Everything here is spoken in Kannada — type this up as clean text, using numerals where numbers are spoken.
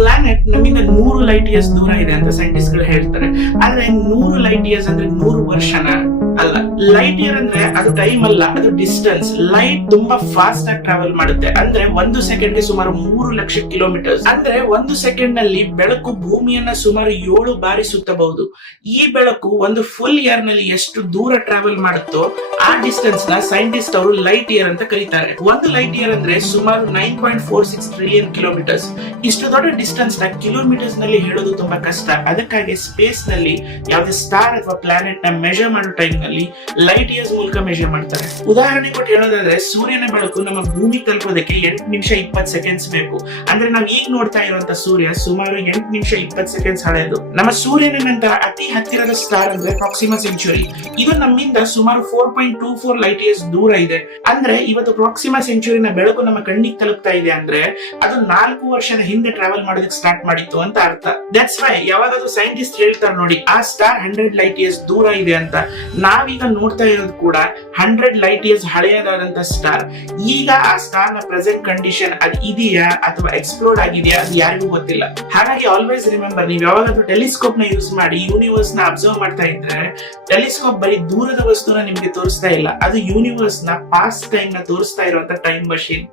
ಪ್ಲಾನೆಟ್ ನಮ್ಮಿಂದ 100 ಲೈಟ್ ಇಯರ್ಸ್ ದೂರ ಇದೆ ಅಂತ ಸೈಂಟಿಸ್ಟ್ ಗಳು ಹೇಳ್ತಾರೆ. ಆದ್ರೆ 100 ಲೈಟ್ ಇಯರ್ಸ್ ಅಂದ್ರೆ 100 ವರ್ಷನ ಅಲ್ಲ. ಲೈಟ್ ಇಯರ್ ಅಂದ್ರೆ ಅದು ಟೈಮ್ ಅಲ್ಲ, ಅದು ಡಿಸ್ಟೆನ್ಸ್. ಲೈಟ್ ತುಂಬಾ ಫಾಸ್ಟ್ ಆಗಿ ಟ್ರಾವೆಲ್ ಮಾಡುತ್ತೆ. ಅಂದ್ರೆ 1 ಸೆಕೆಂಡ್ ಗೆ ಸುಮಾರು 3 ಲಕ್ಷ ಕಿಲೋಮೀಟರ್ಸ್. ಅಂದ್ರೆ 1 ಸೆಕೆಂಡ್ ನಲ್ಲಿ ಬೆಳಕು ಭೂಮಿಯನ್ನ ಸುಮಾರು 7 ಬಾರಿ ಸುತ್ತಬಹುದು. ಈ ಬೆಳಕು ಒಂದು ಫುಲ್ ಇಯರ್ ನಲ್ಲಿ ಎಷ್ಟು ದೂರ ಟ್ರಾವೆಲ್ ಮಾಡುತ್ತೋ ಆ ಡಿಸ್ಟೆನ್ಸ್ ನ ಸೈಂಟಿಸ್ಟ್ ಅವರು ಲೈಟ್ ಇಯರ್ ಅಂತ ಕರೀತಾರೆ. ಒಂದು ಲೈಟ್ ಇಯರ್ ಅಂದ್ರೆ ಸುಮಾರು 9.46 ಟ್ರಿಲಿಯನ್ ಕಿಲೋಮೀಟರ್ಸ್. ಇಷ್ಟು ದೊಡ್ಡ ಡಿಸ್ಟೆನ್ಸ್ ನ ಕಿಲೋಮೀಟರ್ಸ್ ನಲ್ಲಿ ಹೇಳೋದು ತುಂಬಾ ಕಷ್ಟ. ಅದಕ್ಕಾಗಿ ಸ್ಪೇಸ್ ನಲ್ಲಿ ಯಾವುದೇ ಸ್ಟಾರ್ ಅಥವಾ ಪ್ಲಾನೆಟ್ ನ ಮೆಜರ್ ಮಾಡೋ ಟೈಮ್ ನಲ್ಲಿ ಲೈಟ್ ಇಯರ್ಸ್ ಮೂಲಕ ಮೆಜರ್ ಮಾಡ್ತಾರೆ. ಉದಾಹರಣೆ ಕೊಟ್ಟು ಹೇಳೋದಾದ್ರೆ ಸೂರ್ಯನ ಬೆಳಕು ನಮ್ಮ ಭೂಮಿ ತಲುಪೋದಕ್ಕೆ 8 ನಿಮಿಷ 20 ಸೆಕೆಂಡ್ಸ್ ಬೇಕು. ಅಂದ್ರೆ ನಾವ್ ಈಗ ನೋಡ್ತಾ ಇರುವಂತ ಸೂರ್ಯ ಸುಮಾರು 8 ನಿಮಿಷ 20 ಸೆಕೆಂಡ್ಸ್ ಹಳೆಯದು. ನಮ್ಮ ಸೂರ್ಯನ ನಂತರ ಅತಿ ಹತ್ತಿರದ ಸ್ಟಾರ್ ಅಂದ್ರೆ ಪ್ರಾಕ್ಸಿಮಾ ಸೆಂಚುರಿ. ಇದು ನಮ್ಮಿಂದ ಸುಮಾರು 4.24 ಲೈಟ್ ಇಯರ್ಸ್ ದೂರ ಇದೆ. ಅಂದ್ರೆ ಇವತ್ತು ಪ್ರಾಕ್ಸಿಮಾ ಸೆಂಚುರಿನ ಬೆಳಕು ನಮ್ಮ ಕಣ್ಣಿಗೆ ತಲುಪ್ತಾ ಇದೆ ಅಂದ್ರೆ ಅದು 4 ವರ್ಷದ ಹಿಂದೆ ಟ್ರಾವೆಲ್ ಮಾಡೋದಕ್ಕೆ ಸ್ಟಾರ್ಟ್ ಮಾಡಿತ್ತು ಅಂತ ಅರ್ಥ. ದಟ್ಸ್ ವೈ ಯಾವಾಗಾದ್ರೂ ಸೈಂಟಿಸ್ಟ್ ಹೇಳ್ತಾರೆ ನೋಡಿ, ಆ ಸ್ಟಾರ್ 100 ಲೈಟ್ ಇಯರ್ಸ್ ದೂರ ಇದೆ ಅಂತ. ನಾವೀಗ ನೋಡ್ತಾ ಇರೋದು ಕೂಡ 100 ಲೈಟ್ ಇಯರ್ಸ್ ಹಳೆಯದಾದಂತ ಸ್ಟಾರ್. ಈಗ ಆ ಸ್ಟಾರ್ ನ ಪ್ರೆಸೆಂಟ್ ಕಂಡೀಷನ್ ಅದು ಇದೆಯಾ ಅಥವಾ ಎಕ್ಸ್ಪ್ಲೋರ್ಡ್ ಆಗಿದೆಯಾ ಅದು ಯಾರಿಗೂ ಗೊತ್ತಿಲ್ಲ. ಹಾಗಾಗಿ ಆಲ್ವೇಸ್ ರಿಮೆಂಬರ್, ನೀವು ಯಾವಾಗಾದ್ರೂ ಟೆಲಿಸ್ಕೋಪ್ ನ ಯೂಸ್ ಮಾಡಿ ಯೂನಿವರ್ಸ್ ನ ಅಬ್ಸರ್ವ್ ಮಾಡ್ತಾ ಇದ್ರೆ ಟೆಲಿಸ್ಕೋಪ್ ಬರೀ ದೂರದ ವಸ್ತುನ ನಿಮ್ಗೆ ತೋರಿಸ್ತಾ ಇಲ್ಲ, ಅದು ಯೂನಿವರ್ಸ್ ನ ಪಾಸ್ಟ್ ಟೈಮ್ ನ ತೋರಿಸ್ತಾ ಇರುವಂತ ಟೈಮ್ ಮಷೀನ್.